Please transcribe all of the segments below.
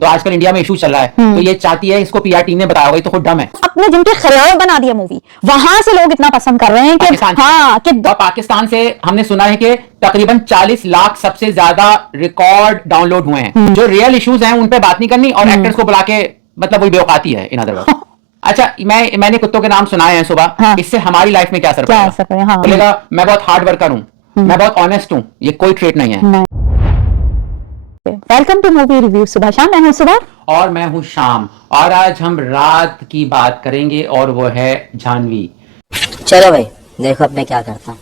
तो आजकल इंडिया में इशू चल रहा है, तो ये चाहती है, इसको पीआर टीम ने बताया होगा, ये तो खुद डम है। अपने जिनके खिलाफ बना दिया मूवी, वहां से लोग इतना पसंद कर रहे हैं कि पाकिस्तान से हमने सुना है कि तकरीबन 40 लाख सबसे ज्यादा रिकॉर्ड डाउनलोड हुए हैं। जो रियल इश्यूज हैं उन पे बात नहीं करनी और एक्टर्स को बुला के मतलब वही बेवकाती है इन अदर वर्ड्स। अच्छा, मैंने कुत्तों के नाम सुनाए हैं सुबह, हाँ। इससे हमारी लाइफ में क्या असर पड़ेगा? हाँ। बोलेगा मैं बहुत हार्ड वर्कर हूँ, मैं बहुत ऑनेस्ट हूँ, ये कोई ट्रेट नहीं है। वेलकम टू मूवी रिव्यू सुबह शाम। मैं हूँ सुबह और मैं हूँ शाम, और आज हम रात की बात करेंगे और वो है जाह्नवी। चलो भाई देखो अब मैं क्या करता हूँ।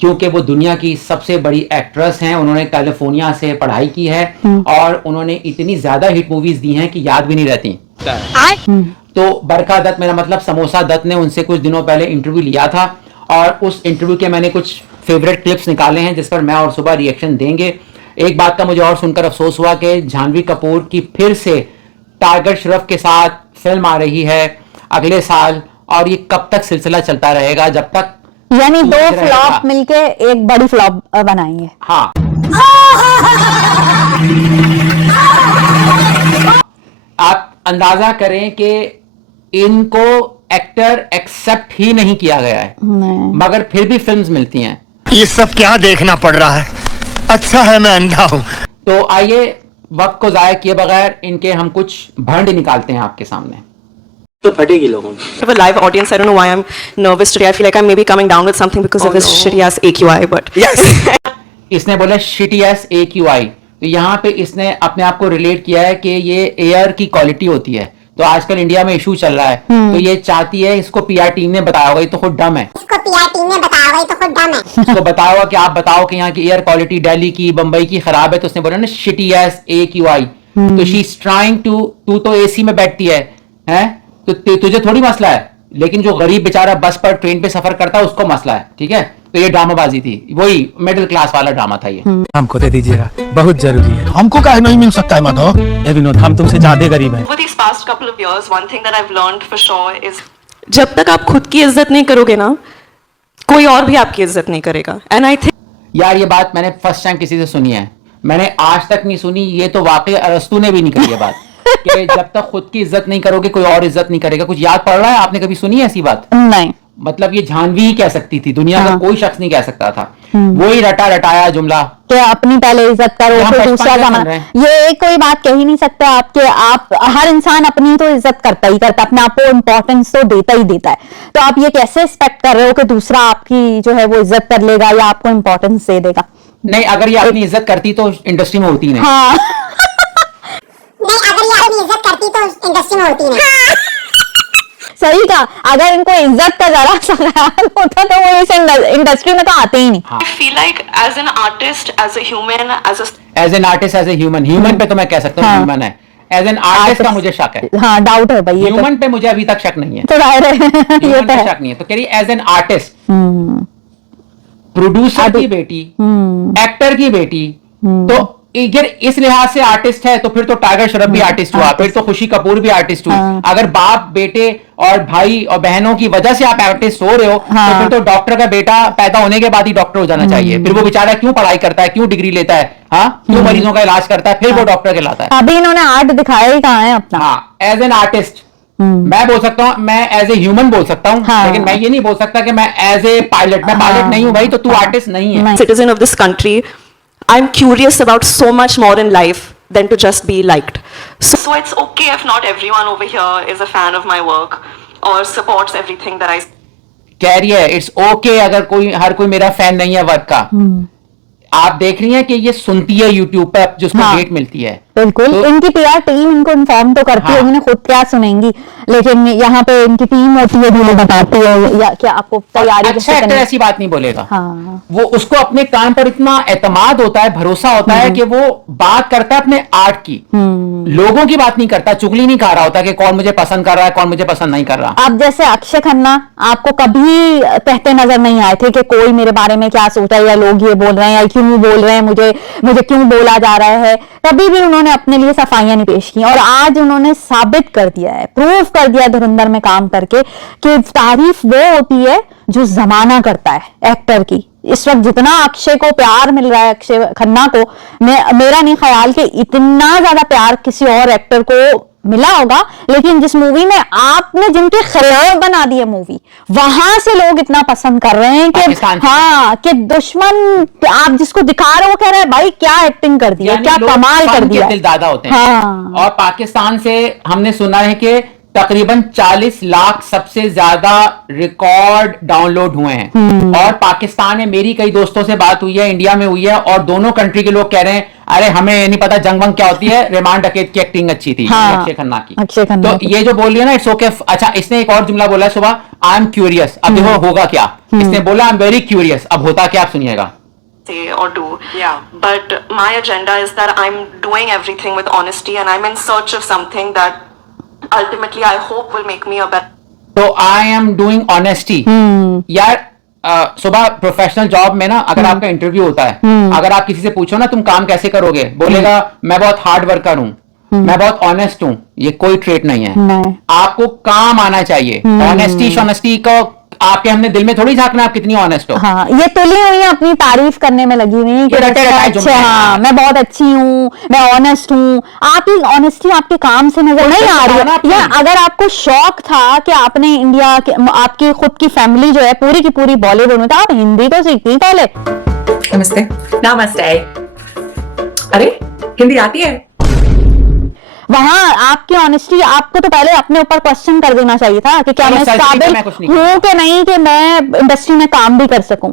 क्योंकि वो दुनिया की सबसे बड़ी एक्ट्रेस हैं, उन्होंने कैलिफोर्निया से पढ़ाई की है और उन्होंने इतनी ज्यादा हिट मूवीज दी हैं कि याद भी नहीं रहती। तो बरखा दत्त, मेरा मतलब समोसा दत्त, ने उनसे कुछ दिनों पहले इंटरव्यू लिया था और उस इंटरव्यू के मैंने कुछ फेवरेट क्लिप्स निकाले हैं जिस पर मैं और सुबह रिएक्शन देंगे। एक बात का मुझे और सुनकर अफसोस हुआ कि जाह्नवी कपूर की फिर से टाइगर श्रॉफ के साथ फिल्म आ रही है अगले साल, और ये कब तक सिलसिला चलता रहेगा, जब तक यानी दो फ्लॉप मिलके एक बड़ी फ्लॉप बनाएंगे। हाँ। आप अंदाजा करें कि इनको एक्टर एक्सेप्ट ही नहीं किया गया है, मगर फिर भी फिल्म्स मिलती हैं। ये सब क्या देखना पड़ रहा है? अच्छा है मैं अंधा हूं। तो आइए वक्त को जाया किए बगैर इनके हम कुछ भंड निकालते हैं आपके सामने। तो फटेगी लोगों में। Have a live audience. I don't know why I'm nervous today. I feel like I'm maybe coming down with something because of this shitty ass AQI. But yes. इसने बोला shitty ass AQI, तो यहाँ पे इसने अपने आप को relate किया है कि ये एयर की क्वालिटी होती है। तो आजकल इंडिया में इशू चल रहा है, तो ये चाहती है, इसको पीआर टीम ने बताया होगा, ये तो खुद डम है। इसको बताया होगा कि आप बताओ कि यहाँ की एयर क्वालिटी दिल्ली की, बंबई की खराब है, तो उसने बोला ना shitty ass AQI। तो शी इज ट्राइंग टू, तू तो एसी में बैठती है तो तुझे थोड़ी मसला है, लेकिन जो गरीब बेचारा बस पर ट्रेन पे सफर करता है उसको मसला है, ठीक है? तो ये ड्रामाबाजी थी, वही मिडिल क्लास वाला ड्रामा था ये। हमको दे दीजिएगा, बहुत जरूरी है। हमको काहे नहीं मिल सकता है माधव? ए विनोद, हम तुमसे ज्यादा गरीब हैं। over these past couple of years, one thing that I've learned for sure is जब तक आप खुद की इज्जत नहीं करोगे ना, कोई और भी आपकी इज्जत नहीं करेगा। And I think यार ये बात मैंने फर्स्ट टाइम किसी से सुनी है, मैंने आज तक नहीं सुनी। ये तो वाकई अरस्तू ने भी नहीं कही है बात कि जब तक खुद की इज्जत नहीं करोगे कोई और इज्जत नहीं करेगा। कुछ याद पड़ रहा है? आपने कभी सुनी है ऐसी बात? नहीं। मतलब ये जाह्नवी ही कह सकती थी, दुनिया का कोई शख्स नहीं कह सकता था। वही रटा रटाया जुमला कि अपनी पहले इज्जत करो फिर दूसरा जमाना। ये कोई बात कह ही नहीं सकते आपके, आप हर इंसान अपनी तो इज्जत करता ही करता, अपने आप को इम्पोर्टेंस तो देता ही देता है। तो आप ये कैसे एक्सपेक्ट कर रहे हो कि दूसरा आपकी जो है वो इज्जत कर लेगा या आपको इम्पोर्टेंस दे देगा? नहीं, अगर ये अपनी इज्जत करती तो इंडस्ट्री में होती नहीं। हाँ। नहीं, अगर ये अपनी इज्जत करती तो इंडस्ट्री में होती नहीं। सही कहा, अगर इनको इज्जत का जरा सा ख्याल होता तो वो इस इंडस्ट्री में तो आते ही नहीं। I feel like as an artist, as a human, as an artist, as a human पे तो मैं कह सकता हूँ ह्यूमन है। एज एन आर्टिस्ट का मुझे शक है। हाँ, डाउट है भाई। ह्यूमन पे मुझे अभी तक शक नहीं है। तो जाहिर है ये तो शक नहीं है। तो कह रही एज एन आर्टिस्ट, प्रोड्यूसर की बेटी, एक्टर की बेटी, तो अगर इस लिहाज से आर्टिस्ट है तो फिर तो टाइगर श्रॉफ भी आर्टिस्ट हुआ, फिर तो खुशी कपूर भी आर्टिस्ट हुई। अगर बाप बेटे और भाई और बहनों की वजह से आप आर्टिस्ट हो रहे हो तो फिर तो डॉक्टर का बेटा पैदा होने के बाद ही डॉक्टर हो जाना चाहिए। फिर वो बेचारा क्यों पढ़ाई करता है, क्यों डिग्री लेता है, हाँ, क्यों मरीजों का इलाज करता है, फिर वो डॉक्टर कहलाता है। अभी इन्होंने आर्ट दिखाया ही कहाँ है अपना। हाँ, एज एन आर्टिस्ट मैं बोल सकता हूँ, मैं एज ए ह्यूमन बोल सकता हूँ, लेकिन मैं ये नहीं बोल सकता कि मैं एज ए पायलट, मैं पायलट नहीं हूँ भाई, तो तू आर्टिस्ट नहीं है। citizen of this country, I'm curious about so much more in life than to just be liked. So it's okay if not everyone over here is a fan of my work or supports everything that I. कह रही है it's okay अगर हर कोई मेरा fan नहीं है work का। आप देख रही हैं कि ये सुनती है यूट्यूब पर जिसको डेट मिलती है। बिल्कुल, तो इनकी पीआर टीम इनको इन्फॉर्म तो करती है, उन्हें खुद क्या सुनेंगी, लेकिन यहाँ पे इनकी टीम होती है जो बताती है या क्या आपको तैयारी। अच्छा एक्टर ऐसी बात नहीं बोलेगा। हाँ। वो उसको अपने काम पर इतना एतमाद होता है, भरोसा होता है कि वो बात करता है अपने आर्ट की, लोगों की बात नहीं करता, चुगली नहीं खा रहा होता कि कौन मुझे पसंद कर रहा है, कौन मुझे पसंद नहीं कर रहा। अब जैसे अक्षय खन्ना आपको कभी कहते नजर नहीं आए थे कि कोई मेरे बारे में क्या सोचा है, या लोग ये बोल रहे हैं, या क्यों बोल रहे हैं, मुझे क्यों बोला जा रहा है। कभी भी उन्होंने अपने लिए सफाइयां नहीं पेश की, और आज उन्होंने साबित कर दिया है, प्रूव कर दिया धुरंधर में काम करके कि तारीफ वो होती है जो जमाना करता है एक्टर की। इस वक्त जितना अक्षय को प्यार मिल रहा है, अक्षय खन्ना को, मेरा नहीं ख्याल कि इतना ज्यादा प्यार किसी और एक्टर को मिला होगा। लेकिन जिस मूवी में आपने जिनके खिलाफ बना दी है मूवी, वहां से लोग इतना पसंद कर रहे हैं कि हाँ, कि दुश्मन आप जिसको दिखा रहे हो कह रहे हैं भाई क्या एक्टिंग कर दी है, क्या कमाल कर दिया। दिल दादा होते हैं। हाँ। और पाकिस्तान से हमने सुना है कि तकरीबन 40 लाख सबसे ज्यादा रिकॉर्ड डाउनलोड हुए हैं। और पाकिस्तान में मेरी कई दोस्तों से बात हुई है, इंडिया में हुई है, और दोनों कंट्री के लोग कह रहे हैं अरे हमें नहीं पता जंग वंग क्या होती है, रेमान डकैत की एक्टिंग अच्छी थी। हाँ, अक्षय खन्ना की। अक्षय खन्ना तो ये जो बोल रही है ना, इट्स ओके। अच्छा, इसने एक और जुमला बोला है सुबह, आई एम क्यूरियस। अब देखो होगा क्या। इसने बोला आई एम वेरी क्यूरियस, अब होता क्या आप सुनिएगा। Say or do. Yeah. But my agenda is that I'm doing everything with honesty and I'm in search of something that ultimately I hope will make me a better. तो I am doing honesty. यार सुबह professional job में ना, अगर आपका interview होता है, अगर आप किसी से पूछो ना तुम काम कैसे करोगे, बोलेगा मैं बहुत हार्ड वर्कर हूँ, मैं बहुत ऑनेस्ट हूँ। ये कोई ट्रेट नहीं है। आपको काम आना चाहिए। ऑनेस्टी को आपके हमने दिल में थोड़ी झांकना आप कितनी ऑनेस्ट हो। हाँ, ये तुली हुई अपनी तारीफ करने में लगी हुई कि अच्छा, हाँ, मैं बहुत अच्छी हूँ, मैं ऑनेस्ट हूँ। आपकी ऑनेस्टी आपके काम से नजर नहीं आ रही है। या अगर आपको शौक था कि आपने इंडिया के, आपकी खुद की फैमिली जो है पूरी की पूरी बॉलीवुड में, तो आप हिंदी तो सीखती पहले। नमस्ते। नमस्ते। अरे हिंदी आती है? वहां आपकी ऑनेस्टी, आपको तो पहले अपने ऊपर क्वेश्चन कर देना चाहिए था कि क्या मैं इस काबिल हूं कि नहीं कि मैं इंडस्ट्री में काम भी कर सकूं।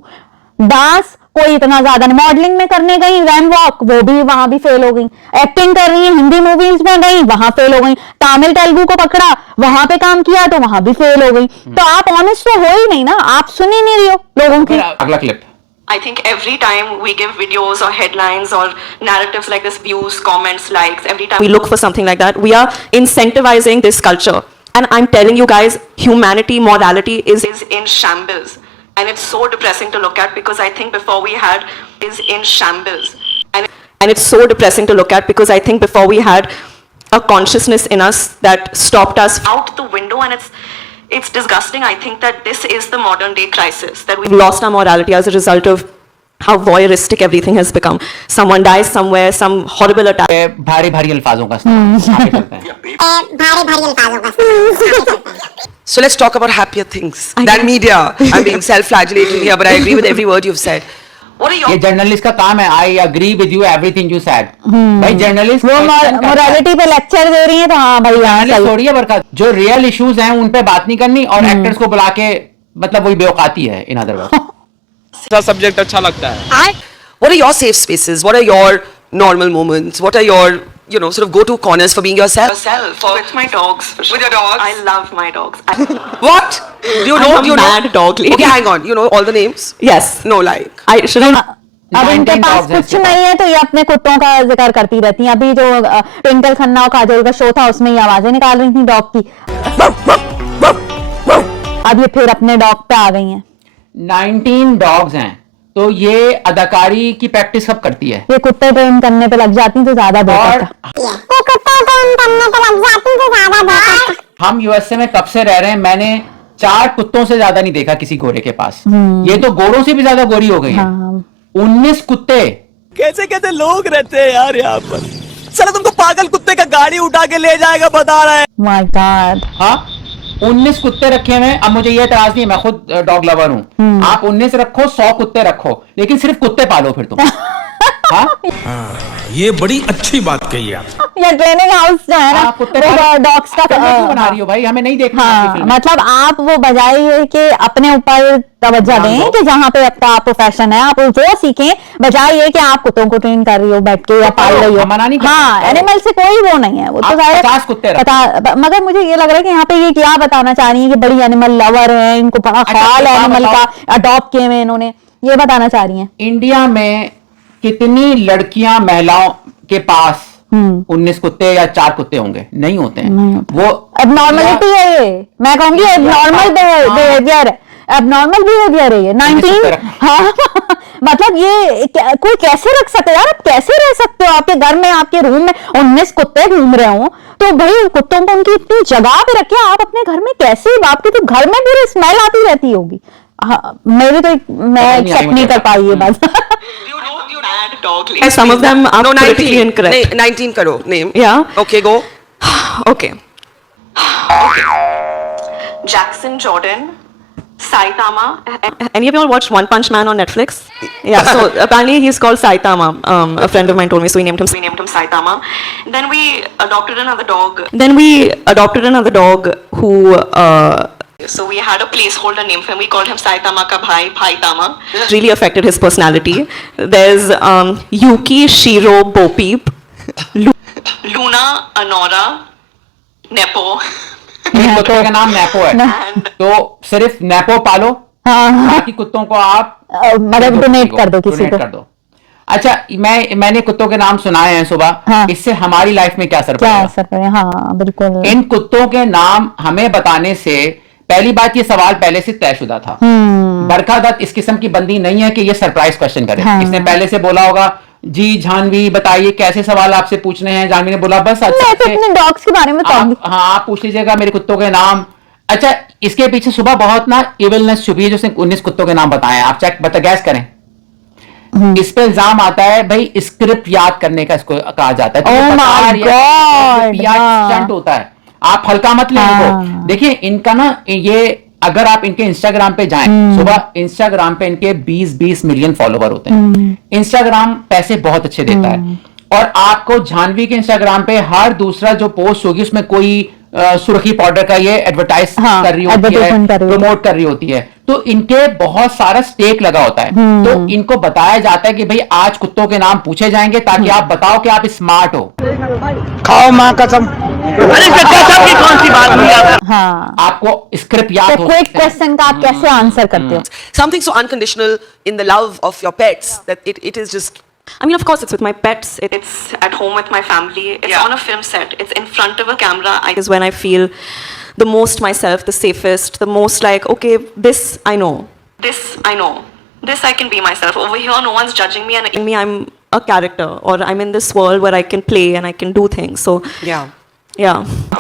डांस कोई इतना ज्यादा नहीं, मॉडलिंग में करने गई, रैन वॉक वो भी वहां भी फेल हो गई, एक्टिंग कर रही है हिंदी मूवीज में गई, वहां फेल हो गई, तमिल तेलुगु को पकड़ा, वहां पे काम किया तो वहां भी फेल हो गई। तो आप ऑनेस्ट तो हो ही नहीं ना, आप सुन ही नहीं रही हो लोगों की। अगला clip. I think every time we give videos or headlines or narratives like this, views, comments, likes, every time we look for something like that, we are incentivizing this culture. And I'm telling you guys, humanity, morality is in shambles. And it's so depressing to look at because I think before we had is in shambles. And it's so depressing to look at because I think before we had a consciousness in us that stopped us out the window, and it's disgusting. I think that this is the modern day crisis, that we've lost our morality as a result of how voyeuristic everything has become. Someone dies somewhere, some horrible attack. भारी भारी अल्फाजों का इस्तेमाल आगे चलते हैं। भारी भारी अल्फाजों का इस्तेमाल। So let's talk about happier things than media. I'm being self-flagellating here, but I agree with every word you've said. ये जर्नलिस्ट का काम है। I agree with you everything you said. भाई जर्नलिस्ट वो मोरालिटी पे लेक्चर दे रही है, तो हाँ भाई जर्नलिस्ट थोड़ी है बरकत। जो रियल इश्यूज हैं उन पे बात नहीं करनी और एक्टर्स को बुला के, मतलब वही बेवकाती है इन अदर वर्ड्स। सब्जेक्ट अच्छा लगता है। What are your safe spaces? What are your normal moments? What are your, you know, sort of go-to corners for being yourself? With my dogs. For sure. With your dogs? I love my dogs. What? Do you know? I'm a mad dog lady. Okay, hang on. You know all the names? Yes. No, like. I shouldn't. अब इनके पास कुछ नहीं है तो ये अपने कुत्तों का जिक्र करती रहती हैं। अभी जो ट्विंकल खन्ना और काजोल का शो था उसमें ये आवाजें निकाल रही थी डॉग की। अब ये फिर अपने डॉग पे आ गई हैं। 19 डॉग्स हैं, तो ये अदाकारी की प्रैक्टिस कब करती है? ये कुत्ते ट्रेन करने पे लग जाती तो ज्यादा बेहतर था। ये कुत्ते ट्रेन करने पे लग जाती तो ज्यादा बेहतर था। हम यूएसए में कब से रह रहे हैं, मैंने 4 कुत्तों से ज्यादा नहीं देखा किसी गोरे के पास। ये तो गोरों से भी ज्यादा गोरी हो गई है। 19 कुत्ते। कैसे कैसे लोग रहते हैं यार यहाँ पर। चलो तुमको पागल कुत्ते का गाड़ी उठा के ले जाएगा बता रहा है। My God. हाँ, 19 कुत्ते रखे हुए। अब मुझे ये एतराज नहीं है, मैं खुद डॉग लवर हूँ। आप 19 रखो, 100 कुत्ते रखो, लेकिन सिर्फ कुत्ते पालो फिर तुम। हाँ? ये बड़ी अच्छी बात कही आप। ये ट्रेनिंग हाउस जो है ना, वो डॉग्स का क्यों बना रही हो भाई, हमें नहीं देखना। हाँ, मतलब आप वो बजाय है कि अपने ऊपर तवज्जो दें कि जहाँ पे आपका प्रोफेशन है आप वो सीखें, बजाय ये कि आप कुत्तों को ट्रेन कर रही हो बैठ के या पाल रही हो। हाँ, एनिमल से कोई वो नहीं है, वो तो 50 कुत्ते मगर मुझे ये लग रहा है कि यहाँ पे ये क्या बताना चाह रही है कि बड़ी एनिमल लवर है, इनको बड़ा ख्याल है एनिमल का, अडॉप्ट किए हुए इन्होंने, ये बताना चाह रही है। इंडिया में कितनी लड़कियां महिलाओं के पास 19 कुत्ते या 4 कुत्ते होंगे? नहीं होते हैं। वो एबनॉर्मलिटी है ये, मैं कहूंगी एबनॉर्मल बिहेवियर है, एबनॉर्मल बिहेवियर है ये। 19 हाँ मतलब ये कोई कैसे रख सकते हो यार, आप कैसे रह सकते हो? आपके घर में, आपके रूम में 19 कुत्ते घूम रहे हो, तो भाई कुत्तों को उनकी इतनी जगह पे रखे, आप अपने घर में कैसे? आपके तो घर में पूरी स्मेल आती रहती होगी। हाँ, मेरे तो मैं एक्सेप्ट नहीं कर पाई ये बात. Bad dog. Some of them are politically incorrect. 19 karo name. Yeah. Okay, go. Okay. Jackson Jordan, Saitama. Any of you all watched One Punch Man on Netflix? Yeah. So apparently he's called Saitama. A friend of mine told me, so we named him Saitama. Then we adopted another dog who. So we had a placeholder name for him. We called him Saitama ka Bhai Tama. Really affected his personality. There's Yuki Shiro Bopeep, Luna Anora, Nepo. एक कुत्ते का नाम nepo है, तो सिर्फ nepo पालो, बाकी कुत्तों को आप मतलब डोनेट कर दो किसी को. कर दो. अच्छा, मैंने कुत्तों के नाम सुनाए हैं सुबह. हाँ. इससे हमारी लाइफ में क्या असर क्या पड़ेगा? असर पड़े? हाँ बिल्कुल. इन कुत्तों के नाम हमें बताने से पहली बात, ये सवाल पहले से तयशुदा था. बरखा दत्त इस किस्म की बंदी नहीं है कि ये सरप्राइज क्वेश्चन करे. हाँ. इसने पहले से बोला होगा, जी जानवी बताइए कैसे सवाल आपसे पूछने हैं. जानवी ने बोला बस अच्छा मैं तो अपने डॉग्स के बारे में बताऊंगी. हाँ, आप पूछ लीजिएगा मेरे कुत्तों के नाम. अच्छा, इसके पीछे सुबह बहुत ना इविलनेस छुपी है जो उसने 19 कुत्तों के नाम बताए. आप चेक गैस करें. इस पे इल्जाम आता है भाई स्क्रिप्ट याद करने का इसको कहा जाता है. Oh my God, स्टंट होता है, आप हल्का मत लें इनको. देखिए इनका ना ये, अगर आप इनके इंस्टाग्राम पे जाएं, सुबह इंस्टाग्राम पे इनके 20 मिलियन फॉलोवर होते हैं. इंस्टाग्राम पैसे बहुत अच्छे देता है. और आपको जानवी के इंस्टाग्राम पे हर दूसरा जो पोस्ट होगी उसमें कोई सुर्खी पाउडर का ये एडवर्टाइज कर रही होती है, प्रमोट कर रही होती है. तो इनके बहुत सारा स्टेक लगा होता है. तो इनको बताया जाता है कि भाई आज कुत्तों के नाम पूछे जाएंगे ताकि आप बताओ कि आप स्मार्ट हो. खाओ माँ कसम. अरे कसम की कौन सी बात हुई? हाँ. आपको स्क्रिप्ट याद हो. क्विक क्वेश्चन का आप कैसे आंसर करते हो? Something so unconditional in the love of your pets that it is just. I mean, of course, it's with my pets. It's at home with my family. It's on a film set. It's in front of a camera. Is when I feel the most myself, the safest, the most like, okay, this I know. This I know. This I can be myself. Over here, no one's judging me, and in me, I'm a character, or I'm in this world where I can play and I can do things. So yeah.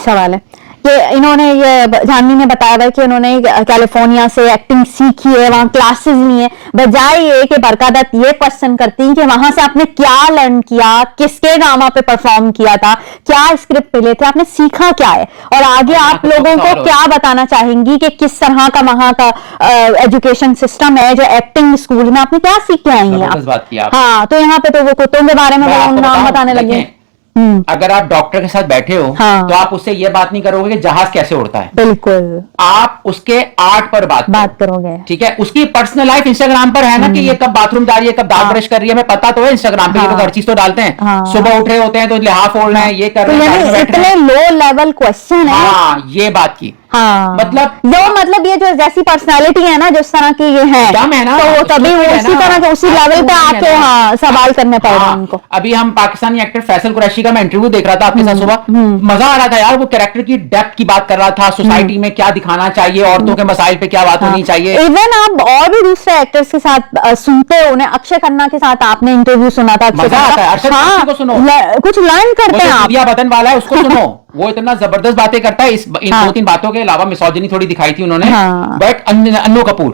सवाल है ये, इन्होंने ये जानवी ने बताया था कि उन्होंने कैलिफोर्निया से एक्टिंग सीखी है, वहाँ क्लासेस ली है. बजाय ये कि बरखा दत्त ये क्वेश्चन करती हैं कि वहां से आपने क्या लर्न किया, किसके ड्रामा पे परफॉर्म किया था, क्या स्क्रिप्ट मिले थे, आपने सीखा क्या है, और आगे आप लोगों को क्या बताना चाहेंगी कि किस तरह का वहां का एजुकेशन सिस्टम है, जो एक्टिंग स्कूल में आपने क्या सीख के आई हैं. हाँ, तो यहाँ पे तो वो कुत्तों के बारे में नाम बताने लगे. अगर आप डॉक्टर के साथ बैठे हो, हाँ. तो आप उससे ये बात नहीं करोगे कि जहाज कैसे उड़ता है. बिल्कुल. आप उसके आर्ट पर बात करोगे. ठीक है, उसकी पर्सनल लाइफ इंस्टाग्राम पर है ना, कि ये कब बाथरूम जा रही है, कब दांत ब्रश कर रही है, हमें पता तो है. इंस्टाग्राम पे ये लोग हर चीज तो डालते हैं. सुबह उठ रहे होते हैं तो लिहाफ ओढ़ रहे हैं, ये कर रहे हैं. इतने लो लेवल क्वेश्चन है. हाँ, ये बात की. हाँ. मतलब ये जो जैसी पर्सनालिटी है ना, जिस तरह की ये है, ना, तो वो तभी वो उसी तरह के उसी लेवल पे आके सवाल करने पड़ रहे हैं उनको. अभी हम पाकिस्तानी एक्टर फैसल कुरैशी का मैं इंटरव्यू देख रहा था आपके साथ सुबह. मजा आ रहा था यार. वो कैरेक्टर की डेप्थ की बात कर रहा था, सोसाइटी में क्या दिखाना चाहिए, औरतों के मसाइल पे क्या बात होनी चाहिए. इवन आप और भी दूसरे एक्टर्स के साथ सुनते हो, उन्हें अक्षय खन्ना के साथ आपने इंटरव्यू सुना था. मजा आता है. अक्षय को सुनो, कुछ लर्न करते हैं आप. बतन वाला है, उसको सुनो. वो इतना जबरदस्त बातें करता है. इन 2-3 बातों के अलावा मिसोजिनी थोड़ी दिखाई थी उन्होंने. बट अन्नू कपूर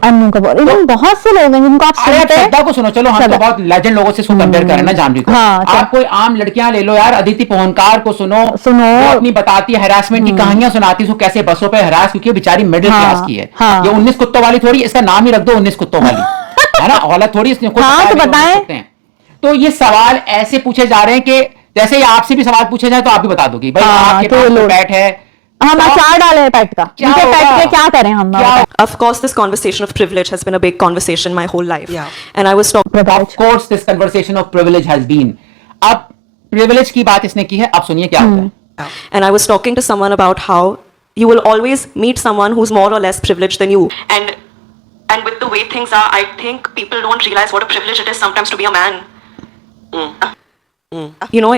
इवन बहुत से लोग हैं जिनको आप सुनते हैं. श्रद्धा को सुनो. चलो हम तो बहुत लेजेंड लोगों से कंपेयर करें ना जानवी को. आप कोई आम लड़कियां ले लो यार, अदिति पोहनकार को सुनो. वो अपनी बताती है हैरासमेंट की कहानियां सुनाती है, कैसे बसों पे हरास, क्योंकि बेचारी मिडिल क्लास की है. ये 19 कुत्तों वाली थोड़ी, इसका नाम ही रख दो 19 कुत्तों वाली, है ना. औलत थोड़ी इसने तो बताएं. तो ये सवाल ऐसे पूछे जा रहे हैं कि जैसे ही आपसे भी सवाल पूछे जाए तो आप भी बता दोगे भाई आपके पास तो पेट है, हम अचार डाले हैं पेट का. पेट के क्या करें हम? Of course, this conversation of privilege has been a big conversation my whole life. And I was talking about. Of course, this conversation of privilege has been. अब privilege की बात इसने की है, अब सुनिए क्या होता है. And I was talking to someone about how you will always meet someone who's more or less privileged than you. And with the way things are, I think people don't realize what a privilege it is sometimes to be a man. You know,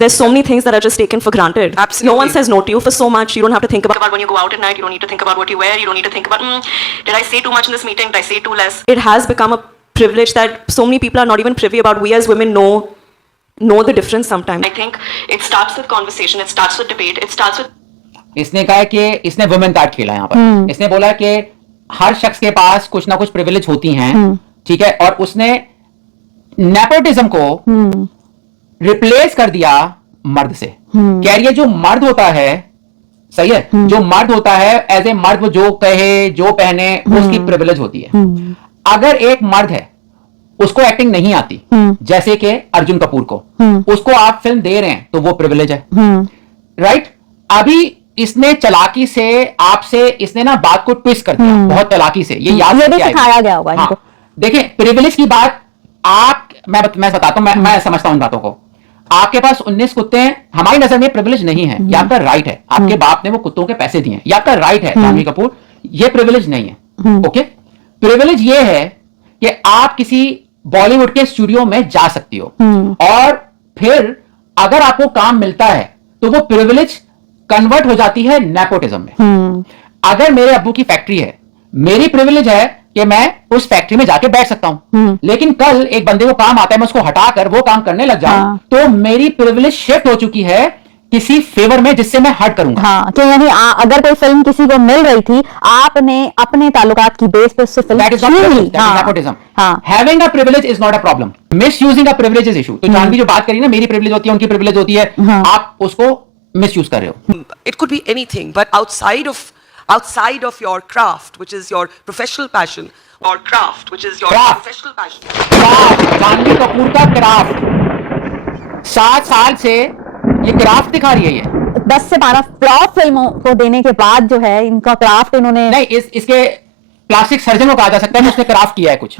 there's so many things that are just taken for granted. Absolutely. No one says no to you for so much. You don't have to think about when you go out at night. You don't need to think about what you wear. You don't need to think about, did I say too much in this meeting? Did I say too less? It has become a privilege that so many people are not even privy about. We as women know the difference sometimes. I think it starts with conversation. It starts with debate. It starts with. इसने कहा कि इसने women card खेला यहाँ पर. इसने बोला कि हर शख्स के पास कुछ ना कुछ प्रिविलेज होती हैं, ठीक है, और उसने नेपोटिज्म को रिप्लेस कर दिया मर्द से। कह रही है जो मर्द होता है, सही है, जो मर्द होता है एज ए मर्द वो जो कहे जो पहने वो उसकी प्रिविलेज होती है। अगर एक मर्द है उसको एक्टिंग नहीं आती, जैसे कि अर्जुन कपूर को, उसको आप फिल्म दे रहे हैं तो वो प्रिविलेज है, राइट। अभी इसने चालाकी से आपसे इसने ना बात को ट्विस्ट कर दिया बहुत चालाकी से, ये याद ये भी सिखाया गया होगा इनको। देखिए प्रिविलेज की बात आप मैं बताता हूं, मैं समझता हूं इन बातों को। आपके पास 19 कुत्ते हैं, हमारी नजर में प्रिविलेज नहीं है, ये आपका राइट है। आपके बाप ने वो कुत्तों के पैसे दिए हैं, ये आपका राइट है जानवी कपूर, ये प्रिविलेज नहीं है। ओके, प्रिविलेज ये है कि आप किसी बॉलीवुड के स्टूडियो में जा सकती हो और फिर अगर आपको काम मिलता है तो वो प्रिविलेज कन्वर्ट हो जाती है नेपोटिज्म में। अगर मेरे अब्बू की फैक्ट्री है, मेरी प्रिविलेज है कि मैं उस फैक्ट्री में जाके बैठ सकता हूं, लेकिन कल एक बंदे को काम आता है, मैं उसको हटाकर वो काम करने लग जाऊं, तो मेरी प्रिविलेज शिफ्ट हो चुकी है किसी फेवर में जिससे मैं हट करूंगा। हाँ, कि यानी अगर कोई फिल्म किसी को मिल रही थी, आपने अपने ताल्लुकात की बेस पे उससे film That is not privilege, that is nepotism. Having a privilege is not a problem. Misusing a privilege is issue. तो जानवी जो बात करी ना, मेरी प्रिविलेज होती है, उनकी प्रिविलेज होती है, आप उसको मिसयूज कर रहे हो। It could be anything, but outside of your craft, which is your professional passion, or craft, which is your Craft. professional passion. Craft, Janhvi Kapoor का क्राफ्ट 7 साल से ये क्राफ्ट दिखा रही है। ये 10 से 12 फ्लॉप फिल्मों को देने के बाद जो है इनका क्राफ्ट इन्होंने नहीं, इसके प्लास्टिक सर्जन को कहा जा सकता है कि उसने क्राफ्ट किया है कुछ।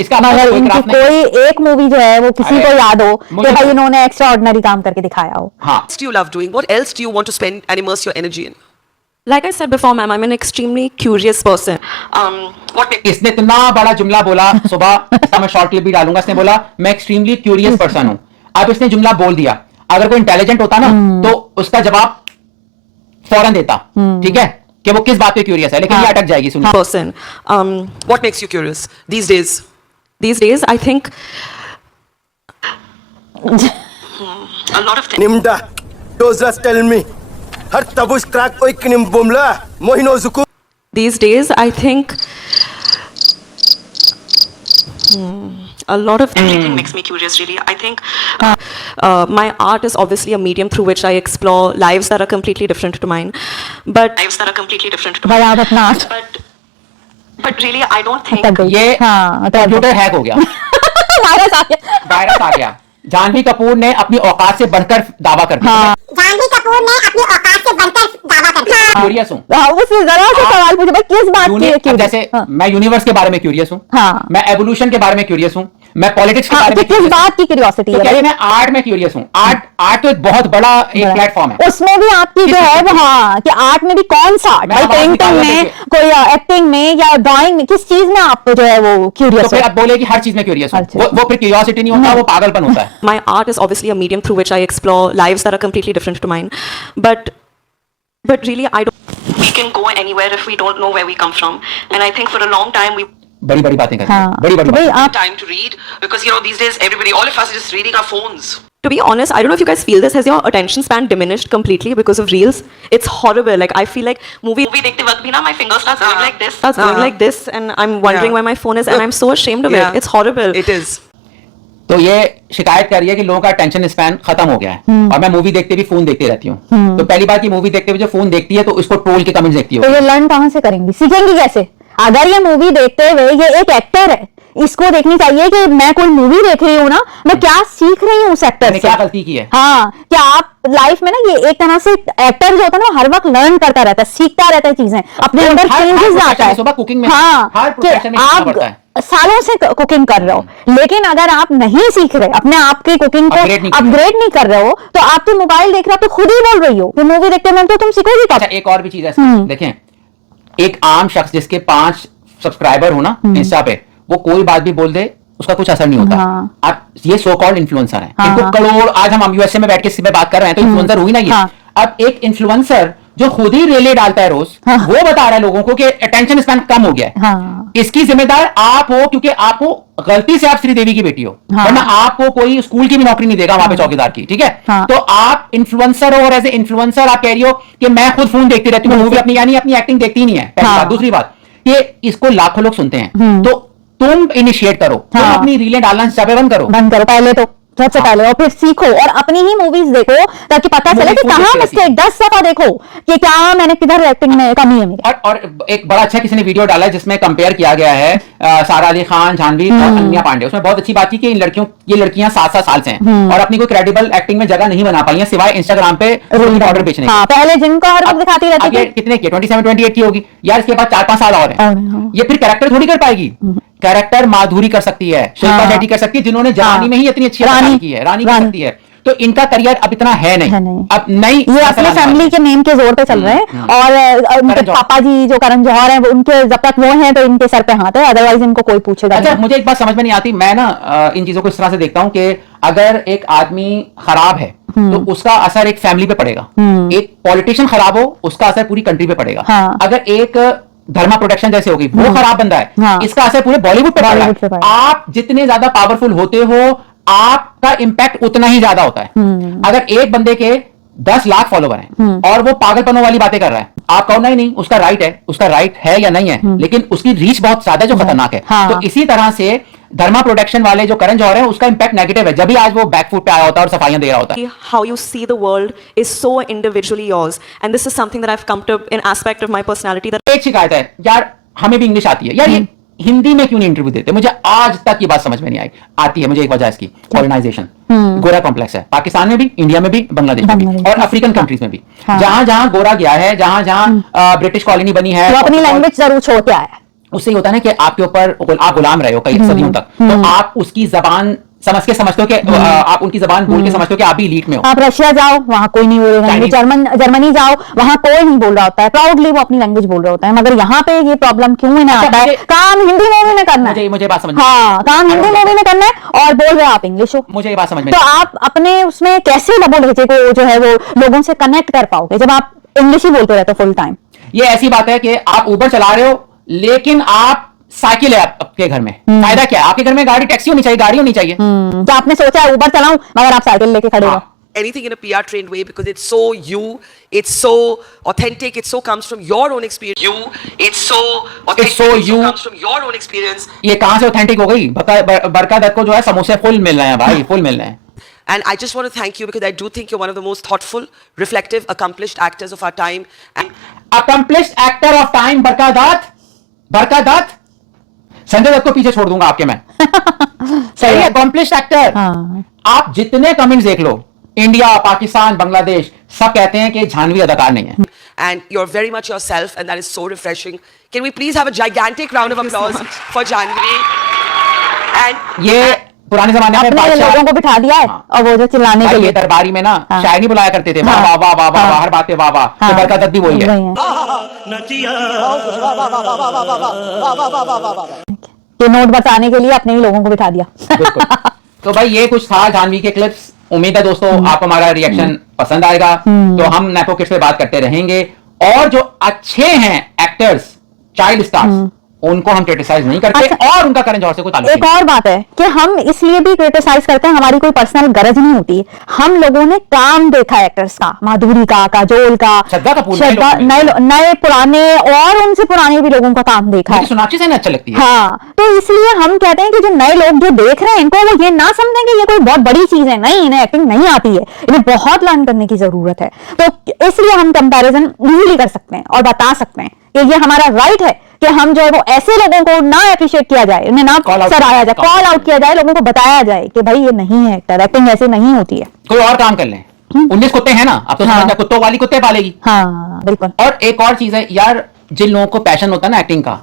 इसका मगर कोई इनकी क्राफ्ट नहीं। कोई एक मूवी जो है वो किसी को याद हो कि मुझे- भाई इन्होंने एक्स्ट्रा ऑर्डिनरी काम करके दिखाया हो। हाँ, What else do you love doing? What else do you want to spend and immerse your energy in? Like I said before, ma'am, I'm an extremely curious person. What makes इसने इतना बड़ा जुमला बोला सुबह, इसका मैं शॉर्ट क्लिप भी डालूंगा। इसने बोला मैं एक्सट्रीमली क्यूरियस पर्सन हूं। अब इसने जुमला बोल दिया, अगर कोई इंटेलिजेंट होता ना तो उसका जवाब फौरन देता, ठीक है, कि वो किस बात पे क्यूरियस है, लेकिन ये अटक जाएगी। सुनिए, person? What makes you curious these days? These days, I think a lot of things. Nimda, just tell me. Har tabush crack koi kinim bumla, mohino zuku. These days, I think a lot of everything makes me curious. Really, I think my art is obviously a medium through which I explore lives that are completely different to mine. But भाई आप अपना art But really, I don't think. तब गई। ये हाँ, तब computer hack हो गया, वायरस आ गया। वायरस आ गया। जानवी कपूर ने अपनी औकात से बढ़कर दावा कर दिया। जानवी कपूर ने अपनी औकात से बढ़कर दावा कर दिया। क्यूरियस हूँ। हाँ, उससे जरा सा सवाल पूछो भाई किस बात की अब जैसे मैं यूनिवर्स के बारे में क्यूरियस हूँ, हाँ। मैं एवोल्यूशन के बारे में क्यूरियस हूँ, मैं पॉलिटिक्स के हाँ, बारे में किस curious हूँ। बात की क्यूरियोसिटी तो है कह रही मैं आर्ट में क्यूरियस हूँ। आर्ट तो एक बहुत बड़ा एक प्लेटफॉर्म है। उसमें भी आपकी जो है वो हाँ कि आर्ट में भी कौन सा आर्ट, मैं भाई आवाज पेंटिंग निकालना में, देखिए। कोई एक्टिंग में या ड्राइंग में, किस चीज में आप जो है वो तो क्यूरियस फिर हो? आप बोले कि हर चीज में क्यूरियस हूँ, अच्छा। वो फिर क्यूरियोसिटी नहीं होता, वो पागलपन होता है। My art is obviously a medium through which I explore lives that are completely different to mine. But really, I don't. We can go anywhere if we don't know where we come from. And I think for a long time we बड़ी बड़ी बातें करते हैं, हाँ, बड़ी बड़ी तो भाई बातें। आप Time to read because these days everybody, all of us are just reading our phones. To be honest, I don't know if you guys feel this. Has your attention span diminished completely because of reels? It's horrible. Like I feel like movie dekhte waqt bhi na my finger starts going like this. Starts going like this, and I'm wondering where my phone is, and I'm so ashamed of Yeah. it. It's horrible. It is. तो ये शिकायत कर रही है कि लोगों का attention span खत्म हो गया है और मैं मूवी देखते भी फोन देखती रहती हूँ। तो पहली बात, ये मूवी देखते हुए जो फोन देखती है तो उसको ट्रोल के कमेंट्स देखती तो है। ये लर्न कहाँ से करेंगी, सीखेंगी कैसे? अगर ये मूवी देखते हुए ये एक एक्टर है, इसको देखनी चाहिए कि मैं कोई मूवी देख रही हूँ ना, मैं क्या सीख रही हूँ उस एक्टर मैंने से। क्या गलती की है? हाँ, क्या आप लाइफ में ना ये एक तरह से एक्टर जो होता है ना हर वक्त लर्न करता रहता है, सीखता रहता है चीजें, अपने अंदर हर चेंजेस लाता profession है। में, सुबह cooking में, हाँ, हर कि profession में सीखना पड़ता है। आप सालों से कुकिंग कर रहे हो, लेकिन अगर आप नहीं सीख रहे, अपने आप की कुकिंग को अपग्रेड नहीं कर रहे हो, तो आप तो मोबाइल देख रहे हो तो खुद ही बोल रही हो कि मूवी देखते हैं तो तुम सीखोगे कब? अच्छा, एक और भी चीज है, देखें, एक आम शख्स जिसके 5 सब्सक्राइबर हो ना इंस्टा पे, वो कोई बात भी बोल दे, उसका कुछ असर नहीं होता। अब ये सो कॉल्ड इन्फ्लुएंसर है, इनको करोड़, आज हम यूएसए में बैठ के इस पे बात कर रहे हैं तो इन्फ्लुएंसर हुई ना ये। अब एक इन्फ्लुएंसर जो खुद ही रेले डालता है रोज, वो बता रहा है लोगों को कि अटेंशन स्पैन कम हो गया है। हाँ। इसकी जिम्मेदार आप हो, क्योंकि आपको गलती से आप श्रीदेवी की बेटी हो, हाँ। वरना आपको कोई स्कूल की भी नौकरी नहीं देगा वहां पे चौकीदार की, ठीक है। हाँ। तो आप इन्फ्लुएंसर हो, और एज ए इन्फ्लुएंसर आप कह रही हो कि मैं खुद फोन देखती रहती हूँ, मूवी अपनी यानी अपनी एक्टिंग देखती ही नहीं है, पहली हाँ। बात। दूसरी बात, कि इसको लाखों लोग सुनते हैं, तो तुम इनिशिएट करो, तुम हाँ। अपनी रीलें डालना चाबे बंद करो, पहले तो सबसे पहले, और फिर सीखो और अपनी ही मूवीज देखो ताकि पता चले कि कहां मिस्टेक, 10 दफा देखो कि क्या मैंने किधर एक्टिंग में कमी है मेरी। और एक बड़ा अच्छा किसी ने वीडियो डाला है जिसमें कंपेयर किया गया है सारा अली खान, जानवी और अनन्या पांडे। उसमें बहुत अच्छी बात की कि ये लड़कियां 7-7 साल से हैं और अपनी कोई क्रेडिबल एक्टिंग में जगह नहीं बना पाई हैं सिवाय इंस्टाग्राम पे ऑर्डर बेचने के। हाँ, पहले जिनको हर वक्त दिखाती रहती थी। कितने की 27-28 की होगी यार, इसके बाद 4-5 साल और है। ये फिर कैरेक्टर थोड़ी कर पाएगी, कैरेक्टर माधुरी कर सकती है, शिल्पा शेट्टी कर सकती है, जिन्होंने जवानी में ही इतनी अच्छी रानी की है, रानी कर सकती है। तो इनका करियर अब इतना है नहीं। अब नहीं, ये अपने फैमिली के नेम के जोर पे चल रहे हैं, और उनके पापा जी जो करण जौहर हैं, उनके जब तक वो हैं तो इनके सर पे हाथ है, अदरवाइज इनको कोई पूछेगा अच्छा, नहीं। मुझे एक बात समझ में नहीं आती, मैं ना इन चीजों को इस तरह से देखता हूं कि अगर एक आदमी खराब है तो उसका असर एक फैमिली पे पड़ेगा, एक पॉलिटिशियन खराब हो उसका असर पूरी कंट्री पे पड़ेगा। हाँ। अगर एक धर्मा प्रोडक्शन जैसे होगी, वो खराब बंदा है, हाँ। इसका असर पूरे बॉलीवुड पे पड़ेगा। आप जितने ज्यादा पावरफुल होते हो, आपका इंपैक्ट उतना ही ज्यादा होता है। अगर एक बंदे के 10 लाख फॉलोवर हैं और वो पागलपनों वाली बातें कर रहा है, आप कहो नहीं उसका राइट है या नहीं है, लेकिन उसकी रीच बहुत ज्यादा जो खतरनाक है। हाँ। तो इसी तरह से धर्मा प्रोडक्शन वाले जो करण जौहर है, उसका इंपैक्ट नेगेटिव है, जब भी आज वो बैकफुट पे आया होता है और सफाइयां दे रहा होता है। How you see the world is so individually yours, and this is something that I've come to an aspect of my personality that एक शिकायत है यार, हमें भी इंग्लिश आती है यार, ये हिंदी में क्यों नहीं इंटरव्यू देते? मुझे आज तक ये बात समझ में नहीं आई। आती है, मुझे एक वजह इसकी कॉलोनाइजेशन, गोरा कॉम्प्लेक्स है पाकिस्तान में भी, इंडिया में भी, बांग्लादेश में भी और अफ्रीकन कंट्रीज में भी। जहां जहां गोरा गया है, जहां जहां ब्रिटिश कॉलोनी बनी है, वो अपनी लैंग्वेज जरूर छोड़ के आया। उससे होता है ना कि आपके ऊपर आप गुलाम रहे हो कई सदियों तक, तो आप उसकी जबान समझ के समझते हो कि आप उनकी जबान बोल के समझते हो कि आप भी एलीट में हो। आप रशिया जाओ, वहां कोई नहीं बोल रहा है, जर्मनी जाओ, वहां कोई नहीं बोल रहा होता है, प्राउडली वो अपनी लैंग्वेज बोल रहे होता है। मगर यहाँ पे ये प्रॉब्लम क्यों है ना आता है? काम हिंदी मूवी में करना है, मुझे बात समझ, हाँ, काम हिंदी मूवी में करना है और बोल रहे हो आप इंग्लिश हो। मुझे ये बात समझ में, तो आप अपने उसमें कैसे डबल लहजे को जो है वो लोगों से कनेक्ट कर पाओगे जब आप इंग्लिश ही बोलते रहते हो फुल टाइम? ये ऐसी बात है कि आप उबर चला रहे हो लेकिन आप साइकिल है आपके घर में, फायदा क्या है? आपके घर में गाड़ी, टैक्सी होनी चाहिए, गाड़ी होनी चाहिए। तो आपने सोचा है उबर चलाऊं मगर आप साइकिल लेके खड़े हो? Anything in a PR trained way, because it's so you, it's so authentic, it so comes from your own experience. It's so authentic, it so comes from your own experience. ये कहां से authentic हो गई? बरका दत्त को जो है समोसे फुल मिल रहे हैं भाई, फुल मिल रहे हैं। And I just want to thank you because I do think you're one of the most thoughtful, reflective, accomplished actors of our time. And accomplished actor of time, बरका दत्त, संजय दत्त को पीछे छोड़ दूंगा आपके मैं। सही है, accomplished actor। हाँ। आप जितने कमेंट्स देख लो, इंडिया, पाकिस्तान, बांग्लादेश, सब कहते हैं कि जानवी अदाकार नहीं है। And you're very much yourself, and that is so refreshing. Can we please have a gigantic round of applause for Janvi? And ये पुराने जमाने में अपने लोगों को बिठा दिया है और वो जो चिल्लाने के भाई, ये लिए दरबारी में ना शायर नहीं बुलाया करते थे, वाह वाह वाह वाह वाह, हर बात पे वाह वाह, तो बरका दत्त भी वही है। ये नोट बचाने के लिए अपने ही लोगों को बिठा दिया। बिल्कुल। तो भाई ये कुछ था जानवी के क्लिप्स। उम्मीद है दोस्तों आपको हमारा रिएक्शन पसंद आएगा। तो हम नेपो किड्स पे बात करते रहेंगे और जो अच्छे हैं एक्टर्स, चाइल्ड स्टार्स, उनको हम क्रिटिसाइज नहीं करते। अच्छा, और उनका करण जौहर से कोई ताल्लुक एक और बात है कि हम इसलिए भी क्रिटिसाइज करते हैं, हमारी कोई पर्सनल गरज नहीं होती। हम लोगों ने काम देखा एक्टर्स का, माधुरी का, काजोल का, श्रद्धा कपूर, नए पुराने और उनसे पुराने भी लोगों का काम देखा है। सोनाक्षी सेन अच्छा लगती है। हाँ, तो इसलिए हम कहते हैं कि जो नए लोग जो देख रहे हैं इनको वो ये ना समझें कि ये कोई बहुत बड़ी चीज है। नहीं, इन्हें एक्टिंग नहीं आती है, इन्हें बहुत लर्न करने की जरूरत है। तो इसलिए हम कंपैरिजन इजीली कर सकते हैं और बता सकते हैं कि ये हमारा राइट है कि हम जो है वो ऐसे लोगों को ना अप्रिशिएट किया जाए, उन्हें ना सराहा जाए, कॉल आउट किया जाए, लोगों को बताया जाए कि भाई ये नहीं है एक्टर, एक्टिंग ऐसे नहीं होती है। कोई और काम कर लें। 19 कुत्ते हैं ना, अब तो समझना कुत्तों वाली कुत्ते पालेगी। हाँ बिल्कुल। और एक और चीज है यार, जिन लोगों को पैशन होता है ना एक्टिंग का,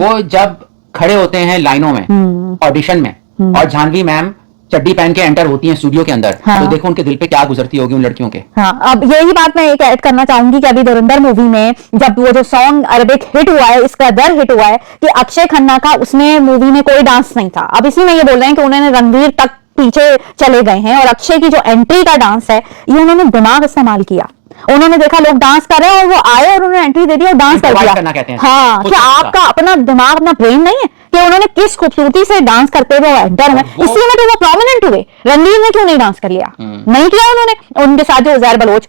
वो जब खड़े होते हैं लाइनों में, ऑडिशन में, और जानवी मैम चड्डी पहन के एंटर होती हैं स्टूडियो के अंदर, हाँ। तो देखो उनके दिल पे क्या गुजरती होगी उन लड़कियों के। हाँ, अब यही बात मैं एक ऐड करना चाहूंगी कि अभी धुरंधर मूवी में जब वो जो सॉन्ग अरबिक हिट हुआ है, इसका दर हिट हुआ है कि अक्षय खन्ना का उसमें मूवी में कोई डांस नहीं था। अब इसी में ये बोल रहे हैं कि उन्होंने रणवीर तक पीछे चले गए हैं और अक्षय की जो एंट्री का डांस है ये उन्होंने दिमाग इस्तेमाल किया। उन्होंने देखा लोग डांस कर रहे हैं और वो आए और उन्होंने एंट्री दे दी और डांस कर Improvise दिया। करना कहते हैं। हाँ, खुद क्या से आपका अपना दिमाग, अपना ब्रेन नहीं है कि उन्होंने किस खूबसूरती से डांस करते हुए एंटर में, इसलिए में तो वो प्रोमिनेंट हुए। रणवीर ने क्यों नहीं डांस कर लिया? नहीं किया उन्होंने। उनके साथ जो ज़ैर बलोच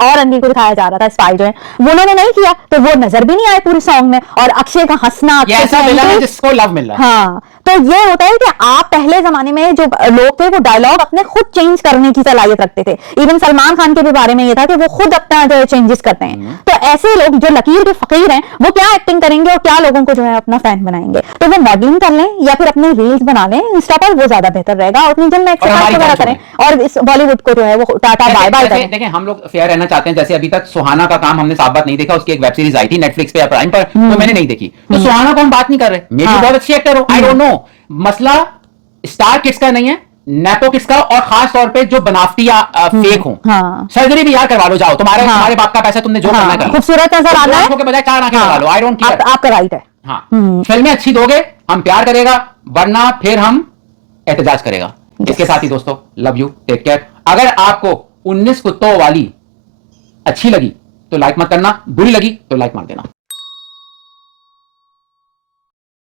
और रणवीर को दिखाया जा रहा था स्पाई जो है, वो उन्होंने नहीं किया, तो वो नजर भी नहीं आए पूरे सॉन्ग में। और अक्षय का हंसना, ये ऐसा विलन है जिसको लव मिल रहा है। हाँ, तो ये होता है कि आप पहले जमाने में जो लोग थे वो डायलॉग अपने खुद चेंज करने की सलाहियत रखते थे। इवन सलमान खान के भी बारे में ये था कि वो खुद अपना जो चेंजेस करते हैं। तो ऐसे लोग जो लकीर के फकीर हैं वो क्या एक्टिंग करेंगे और क्या लोगों को जो है अपना फैन बनाएंगे? तो वो मॉडलिंग कर लें या फिर अपने रील्स बना लें इंस्टा पर, वो ज्यादा बेहतर रहेगा। और अपनी जिम में एक्सरसाइज वगैरह करें और इस बॉलीवुड को जो है वो टाटा बाय बाय करें। देखें, हम लोग फेयर रहना चाहते हैं। जैसे अभी तक सुहाना का काम हमने साफ बात नहीं देखा, उसकी एक वेब सीरीज आई थी नेटफ्लिक्स पे या प्राइम पर, तो मैंने नहीं देखी। तो सुहाना को हम बात नहीं कर रहे, मे बी बहुत अच्छी एक्टर हो, आई डोंट नो। मसला स्टार किड्स का नहीं है, नेपो किड्स का, और खास तौर पे जो बनावटी या फेक हो। सर्जरी भी यार करवा लो, जाओ, तुम्हारे बाप का पैसा, तुमने जो करना कर लो। खूबसूरत नजर आना है के बजाय 4 आंखें लगा लो, आई डोंट केयर, आपका राइट है। हाँ, फिल्में अच्छी दोगे हम प्यार करेगा, वरना फिर हम एहतजाज करेगा। इसके साथ ही दोस्तों, लव यू, टेक केयर। अगर आपको 19 कुत्तों वाली अच्छी लगी तो लाइक मत करना, बुरी लगी तो लाइक मार देना।